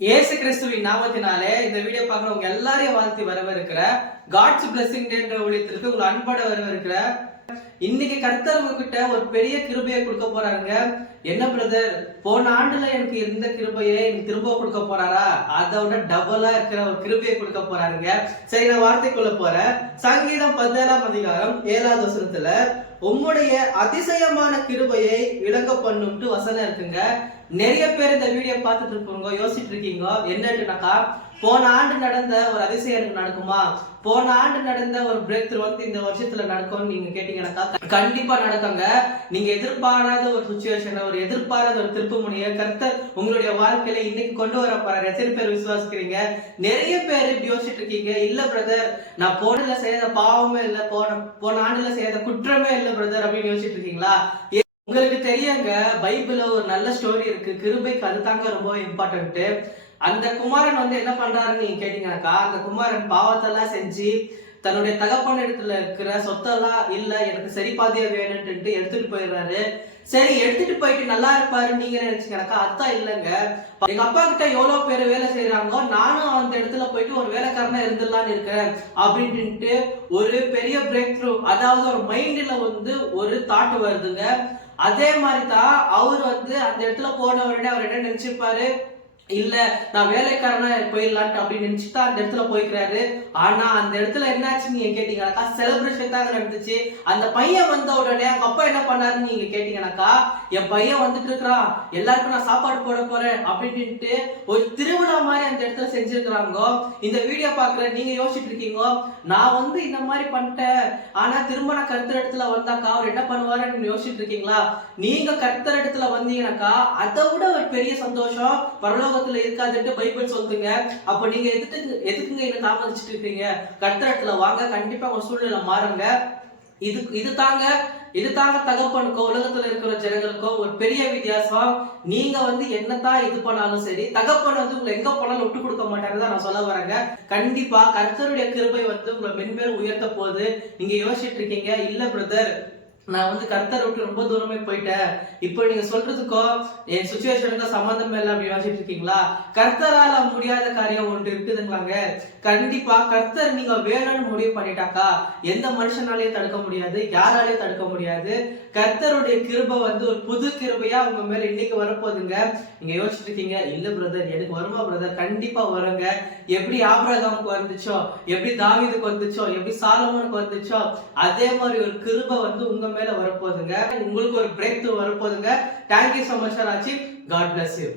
இயேசு கிறிஸ்துவின் நாமத்தினாலே இந்த வீடியோ பார்க்குறவங்க எல்லாரையும் வாழ்த்தி வரவேற்கிற காட்ஸ் பிளஸிங் டே என்ற ஊழியத்திற்கு உங்களை அன்போட வரவேற்கிற. இன்னைக்கு கர்த்தர் உங்ககிட்ட ஒரு பெரிய கிருபையை கொடுக்க போறாருங்க. என்ன பிரதர், போன ஆண்டுல எனக்கு இருந்த கிருபையை எனக்கு திரும்ப கொடுக்க போறாரா? அதை விட டபுளா இருக்கிற ஒரு கிருபையை கொடுக்க போறாருங்க. சரி, நான் வார்த்தைக்குள்ள போறேன். சங்கீதம் 17ஆம் அதிகாரம் 7வது வசனத்துல உம்முடைய அதிசயமான கிருபையை விளங்க பண்ணும்ட்டு வசனம் இருக்குங்க. நிறைய பேர் இந்த வீடியோ பார்த்துட்டு இருக்கீங்க, யோசிச்சுட்டு இருக்கீங்க என்னட்டுனாக்கா, போன ஆண்டு நடந்த ஒரு அதிசயம் எனக்கு நடக்குமா, போன ஆண்டு நடந்த ஒரு பிரேக் த்ரூ வந்து இந்த வருஷத்துல நடக்கும்னு நீங்க கேட்டீங்கன்னாக்கா கண்டிப்பா நடக்குங்க. நீங்க எதிர்பாராத ஒரு சுச்சுவேஷன், ஒரு எதிர்பாராத ஒரு திருப்பு முனைய கர்த்தர் உங்களுடைய வாழ்க்கையில இன்னைக்கு கொண்டு வர போறாரு. எத்தனை பேர் விசுவாசிக்கிறீங்க? நிறைய பேர் இப்படி யோசிச்சுட்டு இருக்கீங்க, இல்ல பிரதர் நான் போனதுல செய்த பாவமே இல்ல, போன ஆண்டுல செய்த குற்றமே இல்ல பிரதர் அப்படின்னு யோசிச்சுட்டு இருக்கீங்களா? உங்களுக்கு தெரியுங்க, பைபிள்ல ஒரு நல்ல ஸ்டோரி இருக்கு. கிருபைக்கு அது தாங்க ரொம்ப இம்பார்ட்டன்ட். அந்த குமாரன் வந்து என்ன பண்றாருன்னு நீங்க கேட்டீங்கன்னாக்கா, அந்த குமாரன் பாவத்தெல்லாம் செஞ்சு தன்னுடைய தகப்பன் இடத்துல இருக்கிற சொத்தெல்லாம் இல்ல எனக்கு சரி பாதியா வேணும்ட்டு எடுத்துட்டு போயிடுறாரு. சரி, எடுத்துட்டு போயிட்டு நல்லா இருப்பாருன்னு நீங்க நினைச்சீங்கன்னாக்கா அதான் இல்லைங்க. எங்க அப்பா கிட்ட எவ்வளவு பேர் வேலை செய்யறாங்க, நானும் அந்த இடத்துல போயிட்டு ஒரு வேலைக்காரனா இருந்துடலான்னு இருக்கிறேன் அப்படின்ட்டு ஒரு பெரிய பிரேக் த்ரூ, அதாவது ஒரு மைண்ட்ல வந்து ஒரு தாட் வருதுங்க. அதே மாதிரிதான் அவர் வந்து அந்த இடத்துல போன உடனே அவர் என்ன நினைச்சிருப்பாரு, இல்ல நான் வேலைக்காரனா போயிடலான்ட்டு அப்படின்னு நினைச்சுட்டு அந்த இடத்துல போய்க்கிறாரு. ஆனா அந்த இடத்துல என்னாச்சுன்னு நீங்க கேட்டீங்கன்னாக்கா செலிப்ரேஷன் தாங்க நடந்துச்சு. அந்த பையன் வந்த உடனே அவங்க அப்பா என்ன பண்ணாருன்னு நீங்க கேட்டீங்கன்னாக்கா, என் பையன் வந்துட்டு இருக்கிறான், எல்லாருக்கும் நான் சாப்பாடு போட போறேன் அப்படின்ட்டு ஒரு திருவிழா மாதிரி அந்த இடத்துல செஞ்சிருக்கிறாங்க. இந்த வீடியோ பாக்குற நீங்க யோசிச்சுட்டு இருக்கீங்க, நான் வந்து இந்த மாதிரி பண்ணிட்டேன், ஆனா திரும்ப நான் கர்த்தர் இடத்துல வந்தாக்கா அவர் என்ன பண்ணுவாருன்னு யோசிச்சுட்டு இருக்கீங்களா? நீங்க கர்த்தர் இடத்துல வந்தீங்கன்னாக்கா அதை விட ஒரு பெரிய சந்தோஷம் பரலோக இருக்காதுன்னு பைபிள் சொல்லுங்க. அப்ப நீங்க எதுக்குங்க என்ன தாமதிச்சுட்டு இருக்கீங்க? கர்த்தரத்துல வாங்க, கண்டிப்பா உங்க சூழ்நிலை மாறுங்க. இது தாங்க தகப்பனுக்கோ உலகத்துல இருக்கிற ஜனங்களுக்கோ ஒரு பெரிய வித்தியாசம். நீங்க வந்து என்னதான் இது பண்ணாலும் சரி, தகப்பன் வந்து உங்களை எங்க போனாலும் விட்டு கொடுக்க மாட்டாருதான் நான் சொல்ல வரேங்க. கண்டிப்பா கர்த்தருடைய கிருபை வந்து உங்களை மென்மேலும் உயர்த்த போகுது. நீங்க யோசிச்சுட்டு இருக்கீங்க, இல்ல பிரதர் நான் வந்து கர்த்தரை விட்டு ரொம்ப தூரமே போயிட்டேன், இப்போ நீங்க சொல்றதுக்கோ என் சுச்சுவேஷனுக்கும் சம்பந்தம் இல்லை அப்படி யோசிச்சுட்டு இருக்கீங்களா? கர்த்தரால முடியாத காரியம் ஒன்று இருக்குதுங்களாங்க. கண்டிப்பா கர்த்தர் நீங்க வேணும்னு முடிவு பண்ணிட்டாக்கா எந்த மனுஷனாலையும் தடுக்க முடியாது, யாராலையும் தடுக்க முடியாது. கர்த்தருடைய கிருபை வந்து ஒரு புது கிருபையா உங்க மேல இன்னைக்கு வரப்போகுதுங்க. நீங்க யோசிச்சுட்டு இருக்கீங்க, இல்ல பிரதர் எனக்கு வருமா பிரதர்? கண்டிப்பா வருங்க. எப்படி ஆபிரகாமுக்கு வந்துச்சோ, எப்படி தாவீதுக்கு வந்துச்சோ, எப்படி சாலமோனுக்கு வந்துச்சோ, அதே மாதிரி ஒரு கிருபை வந்து உங்க மேல வரப்போகுதுங்க. உங்களுக்கு ஒரு பிரேக் த்ரூ வரப்போகுதுங்க. தேங்க்யூ சோ மச் ஃபார் வாட்சிங். God bless you.